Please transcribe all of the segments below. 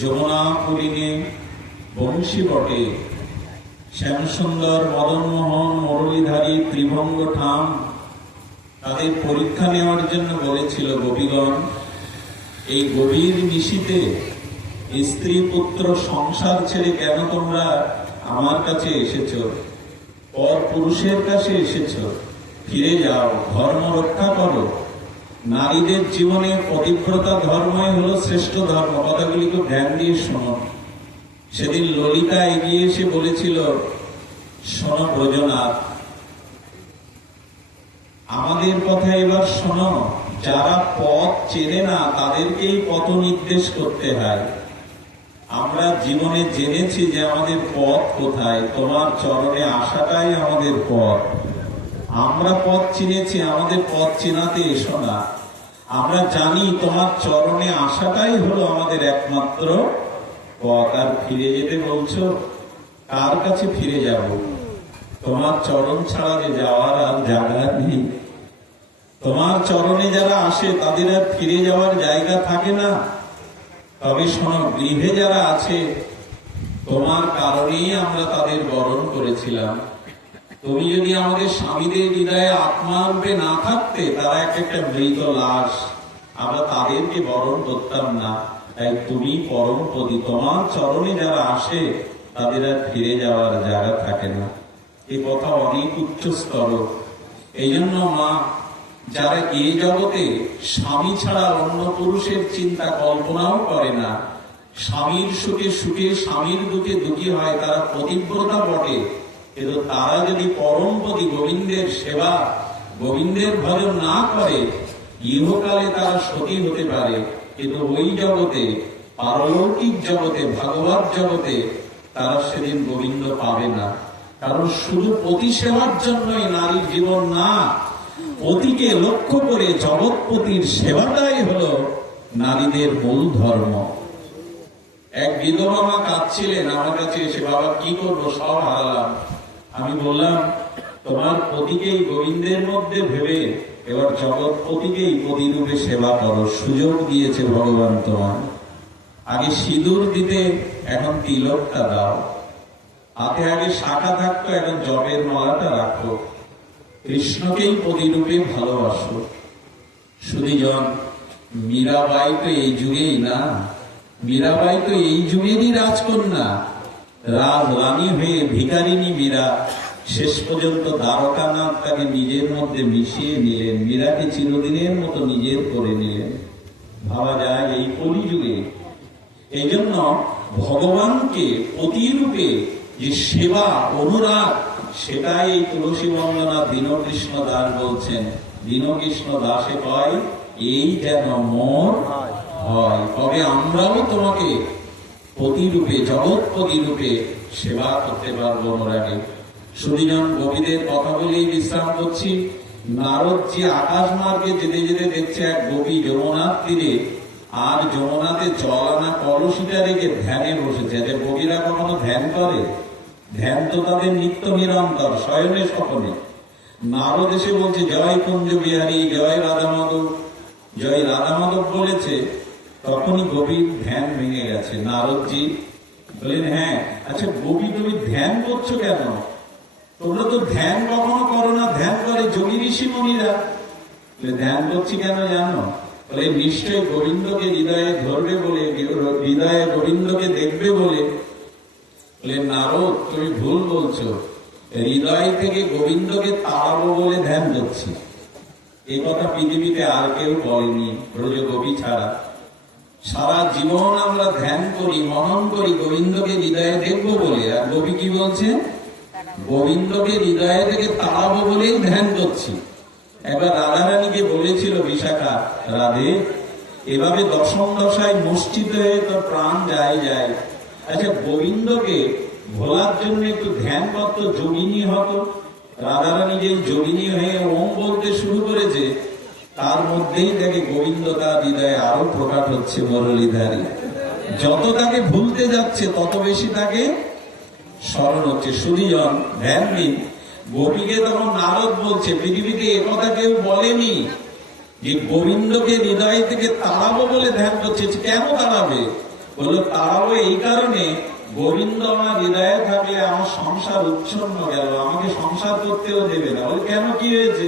যমুনা পুরিনে বংশী বটে, শ্যামসুন্দর মদনমোহন মুরলীধারী ত্রিভঙ্গ ঠাম তাদের পরীক্ষা নেওয়ার জন্য বলেছিল, গোপীগণ এই গভীর নিশীতে স্ত্রী পুত্র সংসার ছেড়ে কেন তোমরা আমার কাছে এসেছ, পর পুরুষের কাছে এসেছ? ফিরে যাও, ধর্ম রক্ষা করো। নারীদের জীবনে পতিব্রতা ধর্মই হলো শ্রেষ্ঠ ধর্ম। কথাগুলি খুব ধ্যান দিয়ে শোনো। সেদিন ললিতা এগিয়ে এসে বলেছিল, শোনো ব্রজনাথ, আমাদের কথা এবার শোনো। যারা পথ চেনে না তাদেরকেই পথ নির্দেশ করতে হয়। আমরা জীবনে জেনেছি যে আমাদের পথ কোথায়, তোমার চরণে আসাটাই আমাদের পথ। আমরা পথ চিনেছি, আমাদের পথ চেনাতে এসো না। আমরা জানি তোমার চরণে আসাটাই হলো আমাদের একমাত্র পথ। আর ফিরে যেতে বলছো, কার কাছে ফিরে যাব? তোমার চরণ ছাড়া যে যাওয়ার আর জায়গা নেই। তোমার চরণে যারা আসে তাদের আর ফিরে যাওয়ার জায়গা থাকে না। তবে শোনো, গৃহে যারা আছে তোমার কারণেই আমরা তাদের বরণ করেছিলাম। তুমি যদি আমাদের স্বামীদের হৃদয়ে আত্মারূপে না থাকতে, তারা একটা মৃত লাশ, আমরা তাদেরকে বরণ করতাম না। তাই তুমি পরমপদী, তোমার চরণে যারা আসে তাদের আর ফিরে যাওয়ার জায়গা থাকে না। এ কথা অনেক উচ্চ স্তর। এই জন্য মা, যারা এই জগতে স্বামী ছাড়া অন্য পুরুষের চিন্তা কল্পনাও করে না, স্বামীর সুখে সুখে স্বামীর দুঃখে দুঃখী হয়, তারা পতিব্রতা বটে। কিন্তু তারা যদি পরমপদী গোবিন্দের সেবা, গোবিন্দের ভজন না করে, ইহকালে তারা সতী হতে পারে, কিন্তু ওই জগতে, পারলৌকিক জগতে, ভাগবত জগতে তারা সেদিন গোবিন্দ পাবে না। কারণ শুধু পতি সেবার জন্যই নারীর জীবন না, পতিকে লক্ষ্য করে জগৎপতির সেবাটাই হলো নারীদের মূল ধর্ম। এক বিধবা মা কাঁদছিলেন আমার কাছে এসে, বাবা কি করবো, সব হারালাম। আমি বললাম, তোমার পতিকেই গোবিন্দের মধ্যে ভেবে এবার জগৎপতিকেই পতিরূপে সেবা করো। সুযোগ দিয়েছে ভগবান তোমার। আগে সিঁদুর দিতে, এখন তিলকটা দাও। হাতে আগে শাখা থাকতো, এখন জবের মালাটা রাখো। কৃষ্ণকেই পতিরূপে ভালোবাসো। শুধুজন, মীরাবাই তো এই যুগেই না, মীরাবাই তো এই যুগেরই রাজকন্যা। রাজ রানী হয়ে ভিখারিনী মীরা শেষ পর্যন্ত দ্বারকানাথ তাকে নিজের মধ্যে মিশিয়ে নিলেন, মীরাকে চিরদিনের মতো নিজের করে নিলেন। ভাবা যায় এই কলিযুগে। এই জন্য ভগবানকে পতিরূপে যে সেবা, অনুরাগ, সেটাই এই তুলসী বন্দনা দীনকৃষ্ণ দাস বলছেন। দীনকৃষ্ণ দাসে কয়, এই যেন মোর হয়। তবে আমরাও তোমাকে পতিরূপে, জগৎপতি রূপে সেবা করতে পারবো অনুরাগে। সুদীজন, গোপীদের কথা বলেই বিশ্রাম করছি। নারদজি আকাশ মার্গে যেতে যেতে দেখছে এক গোপী যমুনার তীরে, আর যমুনাতে জল আনা কলসিটা রেখে ধ্যানে বসেছে। যে গোপীরা কখনো ধ্যান করে? ধ্যান তো তাদের নিত্য নিরন্তর, শয়নে স্বপনে। নারদ এসে বলছে, জয় কুঞ্জ বিহারী, জয় রাধা মাধব। জয় রাধা মাধব বলেছে, তখনই গোপীর ধ্যান ভেঙে গেছে। নারদজি বললেন, হ্যাঁ, আচ্ছা গোপী তুমি ধ্যান করছো কেন? তোমরা তো ধ্যান কখনো করো না, ধ্যান করে যোগী ঋষি মুনিরা। ধ্যান করছি কেন জানো? বলে, নিশ্চয় গোবিন্দকে হৃদয়ে ধরবে বলে, হৃদয়ে গোবিন্দকে দেখবে বলে। বলে, নারদ তুমি ভুল বলছো, হৃদয় থেকে গোবিন্দকে তাড়াবো বলে ধ্যান করছি। এই কথা পৃথিবীতে আর কেউ বলেনি ব্রজ গোপী ছাড়া। সারা জীবন আমরা ধ্যান করি, মনন করি গোবিন্দকে হৃদয়ে দেখবো বলে। আর গোপী কি বলছে? গোবিন্দকে হৃদয়ে থেকে তাড়াবো বলেই ধ্যান করছি। একবার রাধারানীকে বলেছিল বিশাখা, রাধে এভাবে দশম দশায় মসজিদ হয়ে তোর প্রাণ যায় যায়। আচ্ছা গোবিন্দকে ভোলার জন্য একটু ধ্যান করতো, যোগিনী হতো। রাধারানী যে যোগিনী হয়ে ওম বলতে শুরু করেছে, তার মধ্যেই দেখে গোবিন্দ তার হৃদয়ে আরো প্রকাট হচ্ছে মুরলীধারী। যত তাকে ভুলতে যাচ্ছে তত বেশি তাকে স্মরণ হচ্ছে। সুধীজন ধ্যান দিন, গোপীকে তখন নারদ বলছে, পৃথিবীতে একথা কেউ বলেনি যে গোবিন্দকে হৃদয় থেকে তাড়াবো বলে ধ্যান করছে। কেন তাড়াবে? বললো তারাও এই কারণে, গোবিন্দ আমার হৃদয়ে থাকলে আমার সংসার উচ্ছন্ন গেল, আমাকে সংসার করতেও দেবে না। বলে কেন, কি হয়েছে?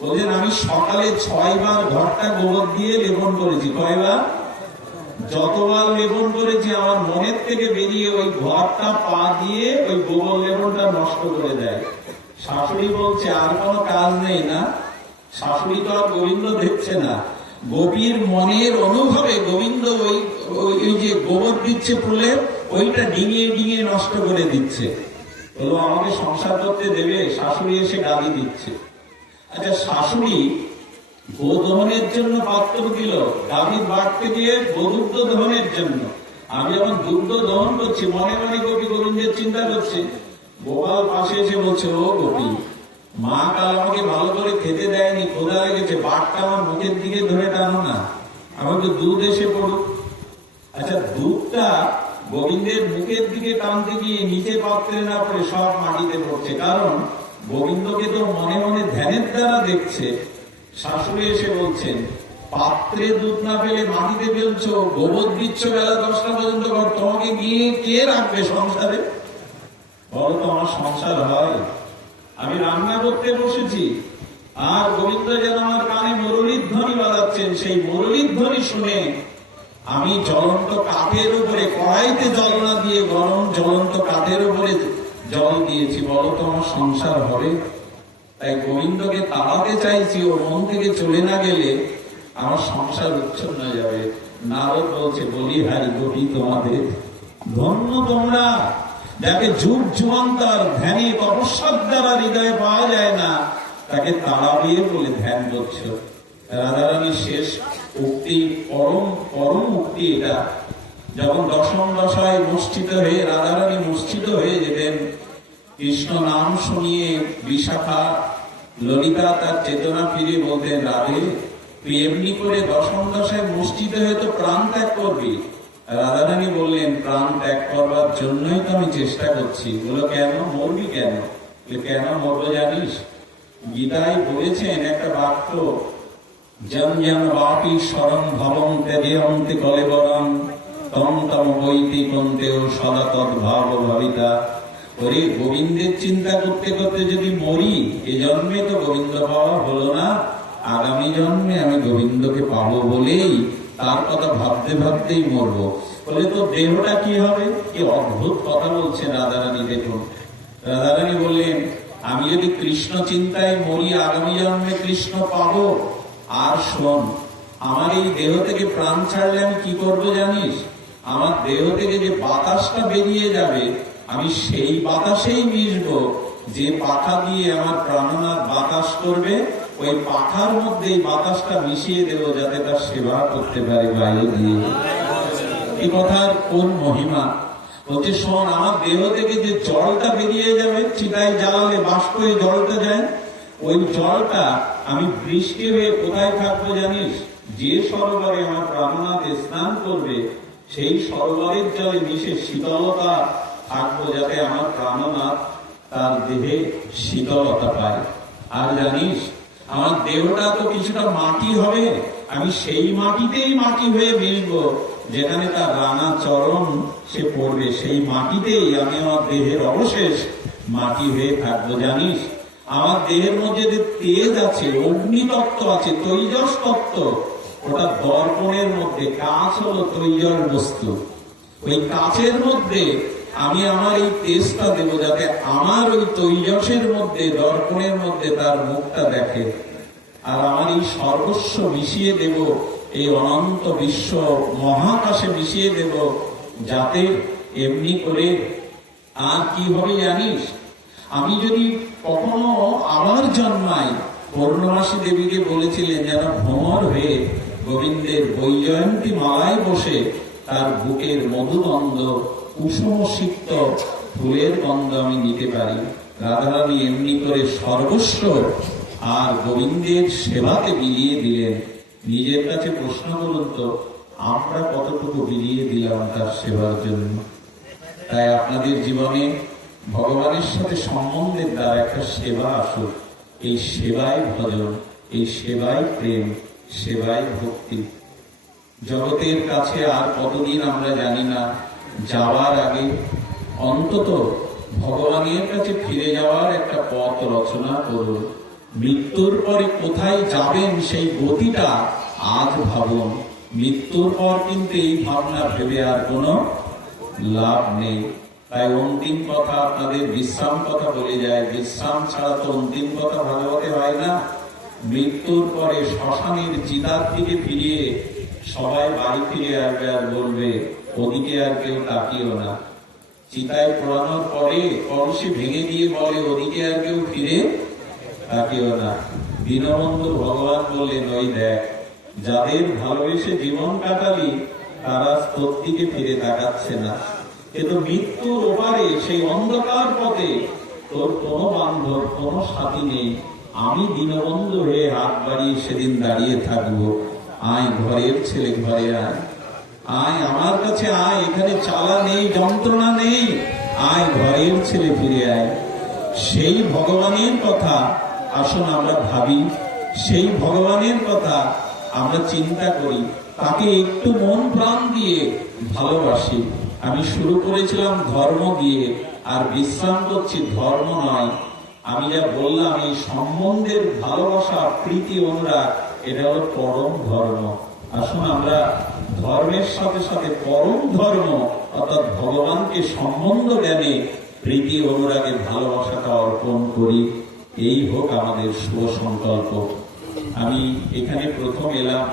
বললেন আমি সকালে 6 বার ঘরটা গোবর দিয়ে লেপন করেছি। কয়বার? যতবার লেপন করেছি আমার মনের থেকে বেরিয়ে ওই ঘরটা পা দিয়ে ওই গোবর লেপনটা নষ্ট করে দেয়। শাশুড়ি বলছে আর কোনো কাজ নেই না? শাশুড়ি তো আর গোবিন্দ দেখছে না, গোপীর মনের অনুভবে গোবিন্দ ওই যে গোবর দিচ্ছে প্রলেপ, ওইটা ডিঙিয়ে ডিঙিয়ে নষ্ট করে দিচ্ছে। বলো আমাকে সংসার করতে দেবে? শাশুড়ি এসে গালি দিচ্ছে। আচ্ছা, শাশুড়ি গোদহনের জন্য পাত্র দিল, গাভীর বাড়তে দিয়ে গোদুগ্ধ দহনের জন্য। আমি যখন দুগ্ধ দহন করছি মনে মনে গোপী গোবিন্দের চিন্তা করছে। গোপাল পাশে এসে বলছে, ও গোপী, মা কাল আমাকে ভালো করে খেতে দেয়নি, ক্ষুধা লেগেছে, বাটটা আমার মুখের দিকে ধরে টানো না, আমাকে দুধ এসে পড়ুক। আচ্ছা, দুধটা গোবিন্দের মুখের দিকে টানতে গিয়ে নিচে পাত্রে না পড়ে সব মাটিতে পড়ছে, কারণ গোবিন্দকে তো মনে মনে ধ্যানের দ্বারা দেখছে। শাশুড়ি এসে বলছেন, পাত্রে দুধ না পেলে মাটিতে ফেলছো, গোবর দিচ্ছ বেলা 10টা পর্যন্ত, তোমাকে গিয়ে কে রাখবে সংসারে? বলো তো আমার সংসার হয়? আমি রান্না করতে বসেছি আর গোবিন্দ যেন আমার কানে মুরলীর ধ্বনি বাজাচ্ছেন, সেই মুরলীর ধ্বনি শুনে আমি জ্বলন্ত কাঠের উপরে, কড়াইতে জল না দিয়ে গরম জ্বলন্ত কাঠের উপরে জল দিয়েছি। বলো তো আমার সংসার হবে? তাই গোবিন্দকে তাড়াতে চাইছি, ও মন থেকে চলে না গেলে আমার সংসার উচ্ছন্ন যাবে। নারদ বলছে, বলি হারি গোপী তোমাদের ধন্য তোমরা, যাকে যুগ যুগান্তর ধ্যানে তপস্যার দ্বারা হৃদয়ে পাওয়া যায় না, তাকে তাড়াবে বলে ধ্যান করছো। রাধারানীর শেষ উক্তি, পরম উক্তি এটা। যখন দশম দশায় মুষ্টিত হয়ে রাধারানী মুষ্টিত হয়ে যেতেন, কৃষ্ণ নাম শুনিয়ে বিশাখা ললিতা তার চেতনা ফিরে বলতেন, রাধে তুই এমনি করে দশম দশায় মুষ্টিত হয়ে তো প্রাণ ত্যাগ করবি। রাধারানী বললেন, প্রাণ ত্যাগ করবার জন্যই তো আমি চেষ্টা করছি। বলো কেন, মরবি কেন? কেন মরবো জানিস? গীতায় বলেছেন একটা বাক্য, জন জন বাপি স্মরণ ভবং তেজয়ন্তে কলেবরম তম তম বৈতি কন্তেও সদা তদ্ভাব ভাবিতা। ওরে, গোবিন্দের চিন্তা করতে করতে যদি মরি, এ জন্মে তো গোবিন্দ পাওয়া হলো না, আগামী জন্মে আমি গোবিন্দকে পাবো বলেই তার কথা ভাবতে ভাবতেই মরবো। বলে তো দেহটা কি হবে? কি অদ্ভুত কথা বলছে রাধারানী। দেখুন, রাধারানী বললেন, আমি যদি কৃষ্ণ চিন্তায় মরি, আগামী জন্মে কৃষ্ণ পাবো। আর শোন, আমার এই দেহ থেকে প্রাণ ছাড়লে আমি কি করবো জানিস? আমার দেহ থেকে যে বাতাসটা বেরিয়ে যাবে, আমি সেই বাতাসেই মিশবো। যে পাখা দিয়ে আমার প্রাণনাথ বাতাস করবে, ওই পাখার মধ্যে এই বাতাসটা মিশিয়ে দেব, যাতে তার সেবা করতে পারে বায়ু দিয়ে। এই কথার কোন মহিমা! বলছে, শোন, আমার দেহ থেকে যে জলটা বেরিয়ে যাবে, চিতায় জ্বালালে বাষ্প হয়ে জলটা যায়, ওই জলটা আমি বৃষ্টি হয়ে কোথায় থাকবো জানিস? যে সরোবরে আমার প্রাণনাথ স্নান করবে, সেই সরোবরের জলে মিশে শীতলতা থাকবো, যাতে আমার প্রাণনাথ তার দেহে শীতলতা পায়। আর জানিস, আমার দেহটা তো কিছুটা মাটি হবে, আমি সেই মাটিতেই মাটি হয়ে মিশবো, যেখানে তার রানা চরণ সে পড়বে, সেই মাটিতেই আমি আমার দেহের অবশেষ মাটি হয়ে থাকবো। জানিস, আমার দেহের মধ্যে যে তেজ আছে, অগ্নিতত্ত্ব আছে, তৈজস তত্ত্ব, ওটা দর্পণের মধ্যে, কাঁচ হলো তৈজস বস্তু, ওই কাঁচের মধ্যে আমি আমার এই তেজটা দেব, যাতে আমার ওই তৈজসের মধ্যে, দর্পণের মধ্যে তার মুখটা দেখে। আর আমার এই সর্বস্ব মিশিয়ে দেব, এই অনন্ত বিশ্ব মহাকাশে মিশিয়ে দেব, যাতে এমনি করে আর কি হবে জানিস? আমি যদি কখনো আবার জন্মাই, পূর্ণমাসী দেবীকে বলেছিলেন যেন ভ্রমর হয়ে গোবিন্দের বৈজয়ন্তী মালায় বসে তার বুকের মধুগন্ধ, কুসুম সিক্ত ফুলের গন্ধ আমি নিতে পারি। রাধারানী এমনি করে সর্বস্ব আর গোবিন্দের সেবাতে বিলিয়ে দিলেন। নিজের কাছে প্রশ্ন করুন তো, আমরা কতটুকু বিলিয়ে দিলাম তার সেবার জন্য? তাই আপনাদের জীবনে ভগবানের সাথে সম্বন্ধের দ্বারা একটা সেবা আসুক। এই সেবাই ভজন, এই সেবাই প্রেম, সেবাই ভক্তি। জগতের কাছে আর কতদিন আমরা জানি না। যাওয়ার আগে অন্তত ভগবানের কাছে ফিরে যাওয়ার একটা পথ রচনা করুন। মৃত্যুর পরে কোথায় যাবেন সেই গতিটা আজ ভাবুন। মৃত্যুর পর কিন্তু এই ভাবনা ভেবে আর কোনো লাভ নেই। তাই অন্তিম কথা আপনাদের বিশ্রাম কথা বলে যায়, বিশ্রাম ছাড়া তো অন্তিম কথা ভালোভাবে হয় না। মৃত্যুর পরে শ্মশানের চিতার দিকে ফিরিয়ে সবাই বাড়ি ফিরে আসবে আর বলবে ওদিকে আর কেউ তাকিও না। চিতায় পোড়ানোর পরে কলসি ভেঙে দিয়ে বলে ওদিকে আর কেউ ফিরে তাকিও না। দীনবন্ধু ভগবান বললেন ওই দেখ, যাদের ভালোবেসে জীবন কাটালি তারা তোর দিকে ফিরে তাকাচ্ছে না। কিন্তু মৃত্যুর ওপারে সেই অন্ধকার পথে তোর কোনো বান্ধব কোনো সাথী নেই। আমি দীনবন্ধু হয়ে হাত বাড়িয়ে সেদিন দাঁড়িয়ে থাকবো। আয় ঘরের ছেলে, ঘরে আয়, আয় আমার কাছে আয়, এখানে চালা নেই, যন্ত্রণা নেই, আয় ঘরের ছেলে ফিরে আয়। সেই ভগবানের কথা আসুন আমরা ভাবি, সেই ভগবানের কথা আমরা চিন্তা করি, তাকে একটু মন প্রাণ দিয়ে ভালোবাসি। আমি শুরু করেছিলাম ধর্ম দিয়ে, আর বিশ্রাম করছি ধর্ম নয়। আমি যা বললাম এই সম্বন্ধের ভালোবাসা, প্রীতি, অনুরাগ, এটা হলো পরম ধর্ম। আসুন আমরা ধর্মের সাথে সাথে পরম ধর্ম অর্থাৎ ভগবানকে সম্বন্ধ জ্ঞানে প্রীতি অনুরাগে ভালোবাসাটা অর্পণ করি। এই হোক আমাদের শুভ সংকল্প। আমি এখানে প্রথম এলাম,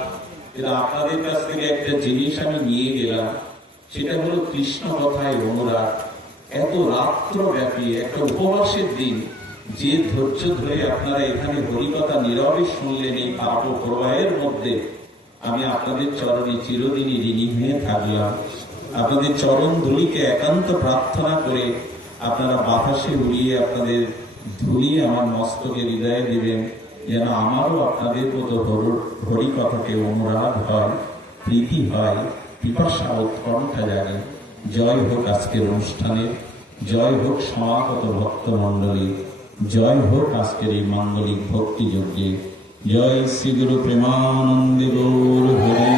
আপনাদের কাছ থেকে একটা জিনিস আমি নিয়ে গেলাম, সেটা হলো কৃষ্ণ কথায় অনুরাগ। এত রাত্র ব্যাপী একটা উপবাসের দিন যে ধৈর্য ধরে আপনারা এখানে হরিকথা নীরবে শুনলেন, এই পাপ প্রবাহের মধ্যে আমি আপনাদের চরণে চিরদিনই ঋণী হয়ে থাকলাম। আপনাদের চরণ ধুলিকে একান্ত প্রার্থনা করে আপনারা বাতাসে উড়িয়ে আপনাদের ধুলি আমার মস্তকে হৃদয়ে দিবেন, যেন আমারও আপনাদের মতো হরিকথাকে অনুরাগ হয়, প্রীতি হয়, পিপাসা উৎকণ্ঠা জাগে। জয় হোক আজকের অনুষ্ঠানে, জয় হোক সমাগত ভক্ত মন্ডলী, জয় হোক আজকের এই মাঙ্গলিক ভক্তি যজ্ঞে। জয় শ্রী গুরু প্রেমানন্দে গৌর হরে।